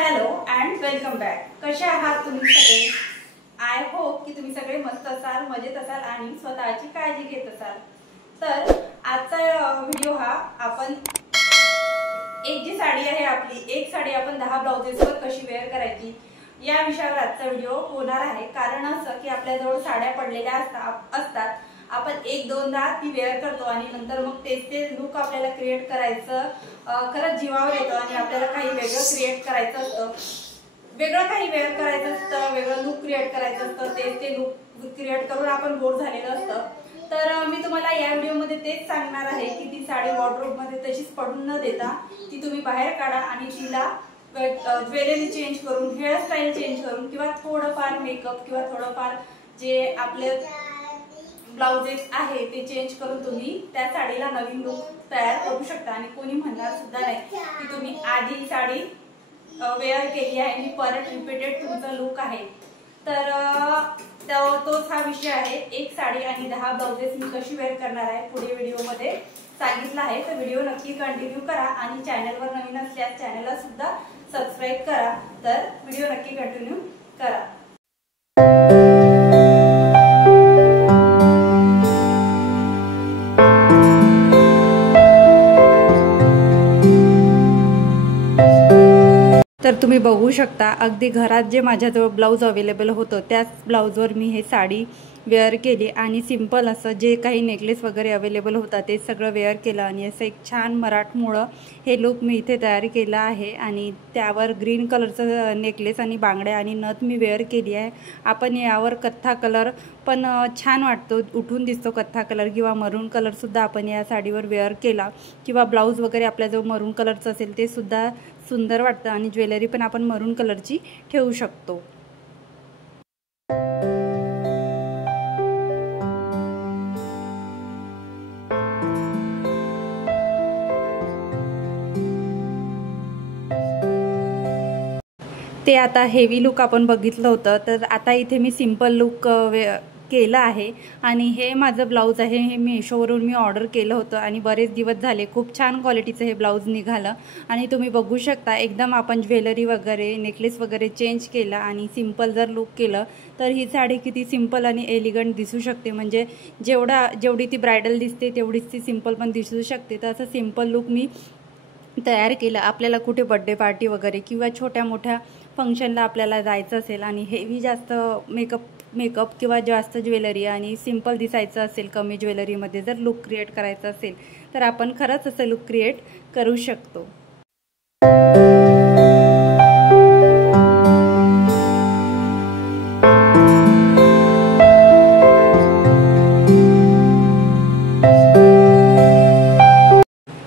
Hello and welcome back. कसे आहात तुम्ही सगळे? आय होप की तुम्ही सगळे मस्त असाल, मजेत असाल आणि स्वतःची काळजी घेत असाल। तर आजचा व्हिडिओ हा आपण एक जी साडी आहे आपली, एक साडी आपण 10 ब्लाउजेसवर कशी वेअर करायची या विषयावर आजचा व्हिडिओ होणार आहे। कारण असं की आपल्याजवळ साड्या पडलेल्या असतात, आपण एक दोनदा ती वेअर करतो आणि नंतर मग ते लुक आपल्याला क्रिएट करायचं खरंच जीवावर येतं आणि आपल्याला काही वेगळं क्रिएट करायचं असतं, वेगळं काही वेअर करायचं असतं, वेगळं लुक क्रिएट करायचं असतं। ते लुक क्रिएट करून आपण बोर झालेलं असतं। तर मी तुम्हाला या व्हिडिओमध्ये तेच सांगणार आहे की ती साडी वॉर्डरोब मध्ये तशीच पडून न देता ती तुम्ही बाहेर काढा आणि तिला ज्वेलरी चेंज करून, हेअरस्टाईल चेंज करून किंवा थोडंफार मेकअप किंवा थोडंफार जे आपले ब्लाउजेस आहे ते चेंज करून तुम्ही त्या साडीला नवीन लुक तयार करू शकता आणि कोणी म्हणणार सुद्धा नाही की तुम्ही आधी साडी वेअर केली आहे आणि परत रिपीटेड तुमचा लुक आहे। तर तोच हा विषय आहे, एक साडी आणि 10 ब्लाउजेस मी कशी वेअर करणार आहे पुढे व्हिडिओमध्ये सांगितलं आहे। तर व्हिडिओ नक्की कंटिन्यू करा आणि चॅनलवर नवीन असल्यास चॅनलला सुद्धा सबस्क्राइब करा। तर व्हिडिओ नक्की कंटिन्यू करा। तर तुम्ही बघू शकता अगदी घरात जे माझ्याजवळ ब्लाऊज अवेलेबल होतं त्याच ब्लाऊजवर मी हे साडी वेअर केली आणि सिंपल असं जे काही नेकलेस वगैरे अवेलेबल होता ते सगळं वेअर केलं आणि असं एक छान मराठमोळं हे लुक मी इथे तयार केलं आहे। आणि त्यावर ग्रीन कलरचं नेकलेस आणि बांगड्या आणि नथ मी वेअर केली आहे। आपण यावर कथ्था कलर पण छान वाटतो, उठून दिसतो कथ्था कलर किंवा मरून कलरसुद्धा आपण या साडीवर वेअर केला किंवा ब्लाऊज वगैरे आपल्याजवळ मरून कलरचं असेल ते सुद्धा सुंदर वाटतं आणि ज्वेलरी पण आपण मरून कलरची ठेवू शकतो। ते आता हेवी लुक आपण बघितलं होतं, तर आता इथे मी सिंपल लुक केलं आहे। आणि हे माझं ब्लाऊज आहे, हे मीशोवरून मी ऑर्डर केलं होतं आणि बरेच दिवस झाले, खूप छान क्वालिटीचं हे ब्लाऊज निघालं। आणि तुम्ही बघू शकता एकदम आपण ज्वेलरी वगैरे नेकलेस वगैरे चेंज केलं आणि सिंपल जर लुक केलं तर ही साडी किती सिंपल आणि एलिगंट दिसू शकते। म्हणजे जेवढी ती ब्रायडल दिसते तेवढीच ती सिंपल पण दिसू शकते। तर असं सिंपल लुक मी तयार केलं। आपल्याला कुठे बर्थडे पार्टी वगैरे किंवा छोट्या मोठ्या फंक्शनला आपल्याला जायचं असेल आणि हेवी जास्त मेकअप किंवा जास्त ज्वेलरी आणि सिंपल दिसायचं असेल, कमी ज्वेलरीमध्ये जर लुक क्रिएट करायचं असेल तर आपण खरंच असं लुक क्रिएट करू शकतो।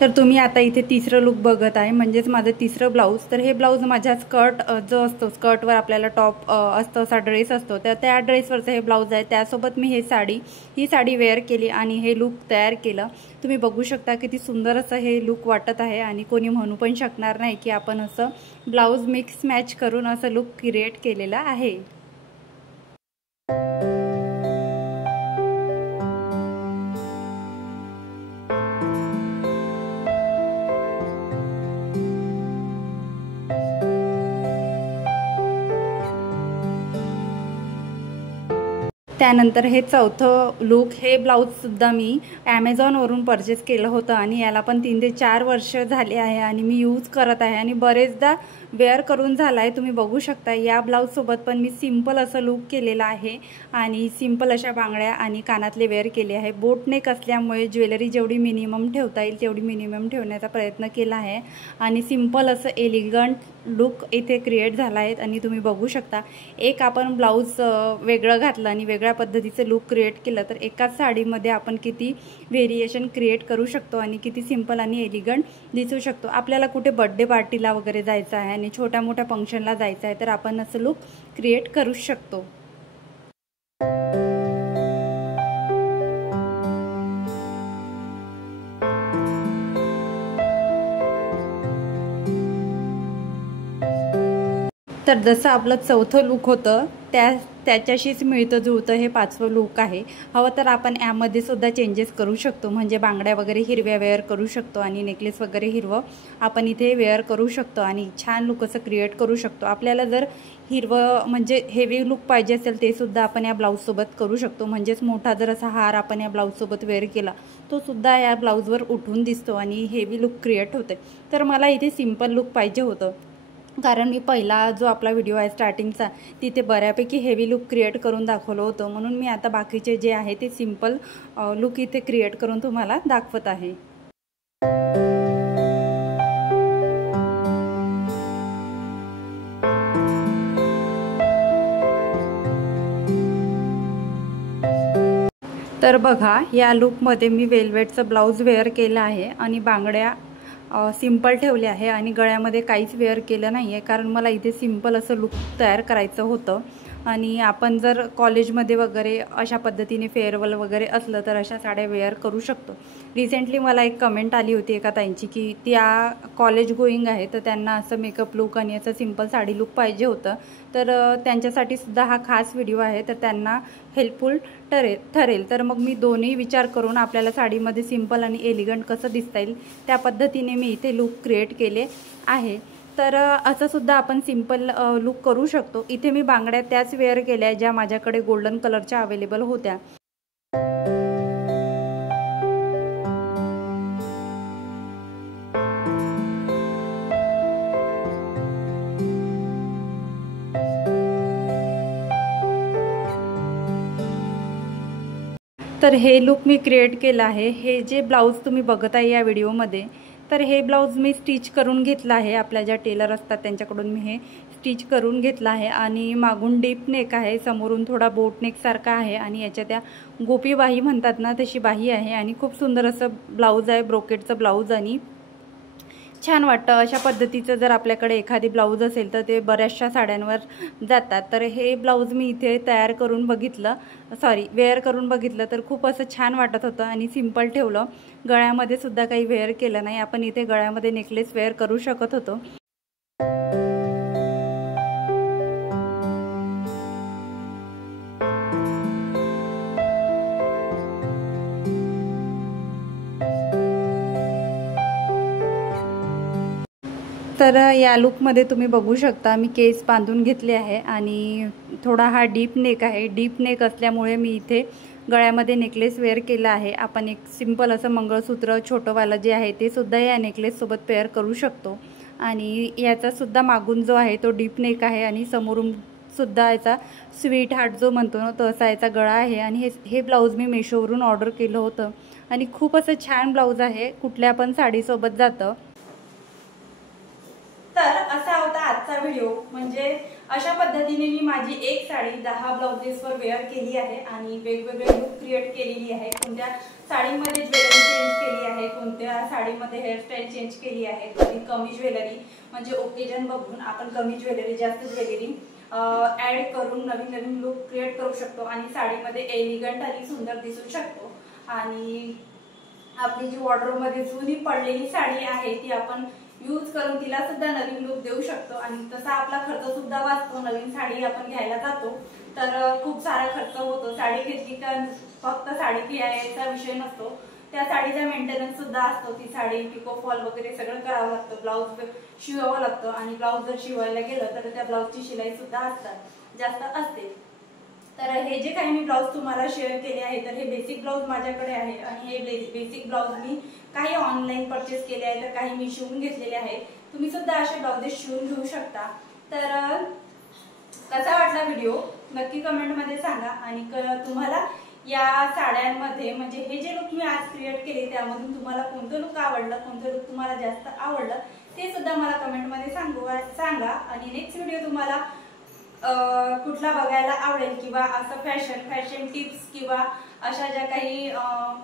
तर तुम्ही आता इथे तिसरं लुक बघत आहे, म्हणजेच माझं तिसरं ब्लाऊज। तर हे ब्लाऊज माझ्या स्कर्ट जो असतो, स्कर्टवर आपल्याला टॉप असतो, असा ड्रेस असतो, तर त्या ड्रेसवरचं हे ब्लाऊज आहे। त्यासोबत मी ही साडी वेअर केली आणि हे लुक तयार केलं। तुम्ही बघू शकता किती सुंदर असं हे लुक वाटत आहे आणि कोणी म्हणू पण शकणार नाही की आपण असं ब्लाऊज मिक्स मॅच करून असं लुक क्रिएट केलेलं आहे। त्यानंतर हे चौथं लुक, हे ब्लाऊजसुद्धा मी ॲमेझॉनवरून परचेस केलं होतं आणि याला पण 3 ते 4 वर्ष झाले आहे आणि मी यूज करत आहे आणि बरेचदा वेअर करून झाला आहे। तुम्ही बघू शकता या ब्लाऊजसोबत पण मी सिंपल असं लुक केलेलं आहे आणि सिंपल अशा बांगड्या आणि कानातले वेअर केले आहे। बोट नेक असल्यामुळे ज्वेलरी जेवढी मिनिमम ठेवता येईल तेवढी मिनिमम ठेवण्याचा प्रयत्न केला आहे आणि सिंपल असं एलिगंट लुक इथे क्रिएट झाला आहे। आणि तुम्ही बघू शकता एक आपण ब्लाऊज वेगळं घातलं आणि वेगळ्या पद्धतीचं लुक क्रिएट केलं तर एकाच साडीमध्ये आपण किती व्हेरिएशन क्रिएट करू शकतो आणि किती सिंपल आणि एलिगंट दिसू शकतो। आपल्याला कुठे बर्थडे पार्टीला वगैरे जायचं आहे आणि छोट्या मोठ्या फंक्शनला जायचं आहे तर आपण असं लुक क्रिएट करू शकतो। तर जसं आपलं चौथं लूक होतं त्याच्याशीच मिळतं जुळतं हे पाचवं लूक आहे. हवं तर आपण यामध्ये सुद्धा चेंजेस करू शकतो, म्हणजे बांगड्या वगैरे हिरव्या वेअर करू शकतो आणि नेकलेस वगैरे हिरवं आपण इथे वेअर करू शकतो आणि छान लूक असं क्रिएट करू शकतो. आपल्याला जर हिरवं म्हणजे हेवी लूक पाहिजे असेल ते सुद्धा आपण या ब्लाऊजसोबत करू शकतो. म्हणजेच मोठा जर असा हार आपण या ब्लाऊजसोबत वेअर केला तो सुद्धा या ब्लाऊजवर उठून दिसतो आणि हेवी लूक क्रिएट होते. तर मला इथे सिम्पल लूक पाहिजे होतं, कारण मी पहिला जो आपला व्हिडिओ आहे स्टार्टिंगचा तिथे बऱ्यापैकी हेवी लूक क्रिएट करून दाखवलं होतं. म्हणून मी आता बाकीचे जे आहे ते सिम्पल लूक इथे क्रिएट करून तुम्हाला दाखवत आहे. तर बघा, या लूकमध्ये मी वेल्वेटचं ब्लाऊज वेअर केलं आहे आणि बांगड्या सिंपल ठेवले आहे आणि गळ्यामध्ये काहीच वेअर केलं नाही आहे, कारण मला इथे सिंपल असं लूक तयार करायचं होतं. आणि आपण जर कॉलेजमध्ये वगैरे अशा पद्धतीने फेअरवेल वगैरे असलं तर अशा साड्या वेअर करू शकतो. रिसेंटली मला एक कमेंट आली होती एका ताईंची की त्या कॉलेज गोईंग आहे, तर त्यांना असं मेकअप लूक आणि असं सिंपल साडी लूक पाहिजे होतं. तर त्यांच्यासाठी सुद्धा हा खास व्हिडिओ आहे, तर त्यांना हेल्पफुल ठरेल. तर मग मी दोन्ही विचार करून आपल्याला साडीमध्ये सिंपल आणि एलिगंट कसं दिसता येईल त्या पद्धतीने मी इथे लूक क्रिएट केले आहे. तर असं सुद्धा आपण सिंपल लूक करू शकतो. इथे मी बांगड्या त्याच वेअर केल्या ज्या माझ्याकडे गोल्डन कलरच्या अवेलेबल होत्या. तर हे लूक मी क्रिएट केलं आहे. हे जे ब्लाऊज तुम्ही बघत आहे या व्हिडिओमध्ये, तर हे ब्लाऊज मी स्टिच करून घेतलं आहे. आपल्या ज्या टेलर असतात त्यांच्याकडून मी हे स्टिच करून घेतलं आहे आणि मागून डीप नेक आहे, समोरून थोडा बोट नेकसारखा आहे आणि याच्या त्या गोपी बाही म्हणतात ना तशी बाही आहे आणि खूप सुंदर असं ब्लाऊज आहे, ब्रोकेटचं ब्लाऊज आणि छान वाटतं. अशा पद्धतीचं जर आपल्याकडे एखादी ब्लाऊज असेल तर ते बऱ्याचशा साड्यांवर जातात. तर हे ब्लाऊज मी इथे वेअर करून बघितलं तर खूप असं छान वाटत होतं आणि सिंपल ठेवलं. गळ्यामध्ये सुद्धा काही वेअर केलं नाही. आपण इथे गळ्यामध्ये नेकलेस वेअर करू शकत होतो. तर या लूकमध्ये तुम्ही बघू शकता मी केस बांधून घेतले आहे आणि थोडा हा डीप नेक आहे. डीप नेक असल्यामुळे मी इथे गळ्यामध्ये नेकलेस वेअर केला आहे. आपण एक सिंपल असं मंगळसूत्र छोटंवालं जे आहे ते सुद्धा या नेकलेससोबत पेअर करू शकतो. आणि याचा सुद्धा मागून जो आहे तो डीप नेक आहे आणि समोरून सुद्धा याचा स्वीट हार्ट जो म्हणतो ना तसा याचा गळा आहे. आणि हे ब्लाऊज मी मेशोवरून ऑर्डर केलं होतं आणि खूप असं छान ब्लाऊज आहे, कुठल्या पण साडीसोबत जातं. तर असा होता आजचा व्हिडिओ. म्हणजे अशा पद्धतीने मी माझी एक साडी 10 ब्लाउजेसवर वेअर केली आहे आणि वेगवेगळे लुक क्रिएट केलेली आहे. कोणत्या साडीमध्ये ज्वेलरी चेंज केली आहे, कोणत्या साडीमध्ये हेअरस्टाईल चेंज केली आहे, कधी कमी ज्वेलरी म्हणजे ओकेजन बघून आपण कमी ज्वेलरी जास्त ज्वेलरी ऍड करून नवीन नवीन लुक क्रिएट करू शकतो आणि साडीमध्ये एलिगंट आणि सुंदर दिसू शकतो. आणि आपली जी वॉर्डरोबमध्ये जुनी पडलेली साडी आहे ती आपण यूज करून तिला सुद्धा नवीन लुक देऊ शकतो आणि तसा आपला खर्च सुद्धा वाचतो. नवीन साडी आपण घ्यायला जातो तर खूप सारा खर्च होतो. साडी घेतली तर फक्त साडी घ्यायचा विषय नसतो, त्या साडीचा मेंटेनन्स सुद्धा असतो. ती साडी पिको फॉल वगैरे सगळं करावं लागतं, ब्लाऊज शिवावं लागतं आणि ब्लाऊज जर शिवायला गेलं तर त्या ब्लाऊजची शिलाई सुद्धा जास्त असते. तर हे जे काही मी ब्लाऊज तुम्हाला शेअर केले आहे तर हे बेसिक ब्लाऊज माझ्याकडे आहे आणि हे बेसिक ब्लाऊज मी काही ऑनलाईन परचेस केले आहे तर काही मी शिवून घेतलेले आहेत. तुम्ही सुद्धा असे ब्लाउजेस शिवून घेऊ शकता. तर कसा वाटला व्हिडिओ नक्की कमेंटमध्ये सांगा आणि तुम्हाला या साड्यांमध्ये म्हणजे हे जे लुक मी आज क्रिएट केले त्यामधून तुम्हाला कोणतं लुक आवडलं, कोणतं लुक तुम्हाला जास्त आवडलं ते सुद्धा मला कमेंटमध्ये सांगा. आणि नेक्स्ट व्हिडिओ तुम्हाला कुठला बघायला आवडेल किंवा असं फॅशन टिप्स किंवा अशा ज्या काही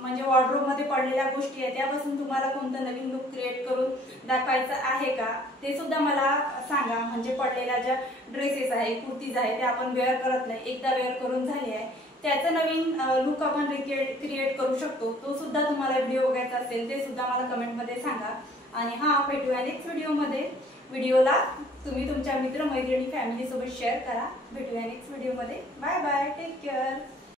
म्हणजे वॉर्डरोब मध्ये पडलेल्या गोष्टी आहेत त्यापासून तुम्हाला कोणतं नवीन लुक क्रिएट करून दाखवायचं आहे का ते सुद्धा मला सांगा. म्हणजे पडलेल्या ज्या ड्रेसेस आहे, कुर्तीज आहे त्या आपण वेअर करत नाही, एकदा वेअर करून झाले आहे त्याचं नवीन लुक आपण क्रिएट करू शकतो. तो सुद्धा तुम्हाला व्हिडिओ बघायचा असेल ते सुद्धा मला कमेंटमध्ये सांगा. आणि हा भेटूया नेक्स्ट व्हिडिओमध्ये. व्हिडिओला तुम्ही तुमच्या मित्र मैत्रिणी फॅमिली सोबत शेअर करा। भेटूया नेक्स्ट व्हिडिओ मध्ये। Bye bye, take care.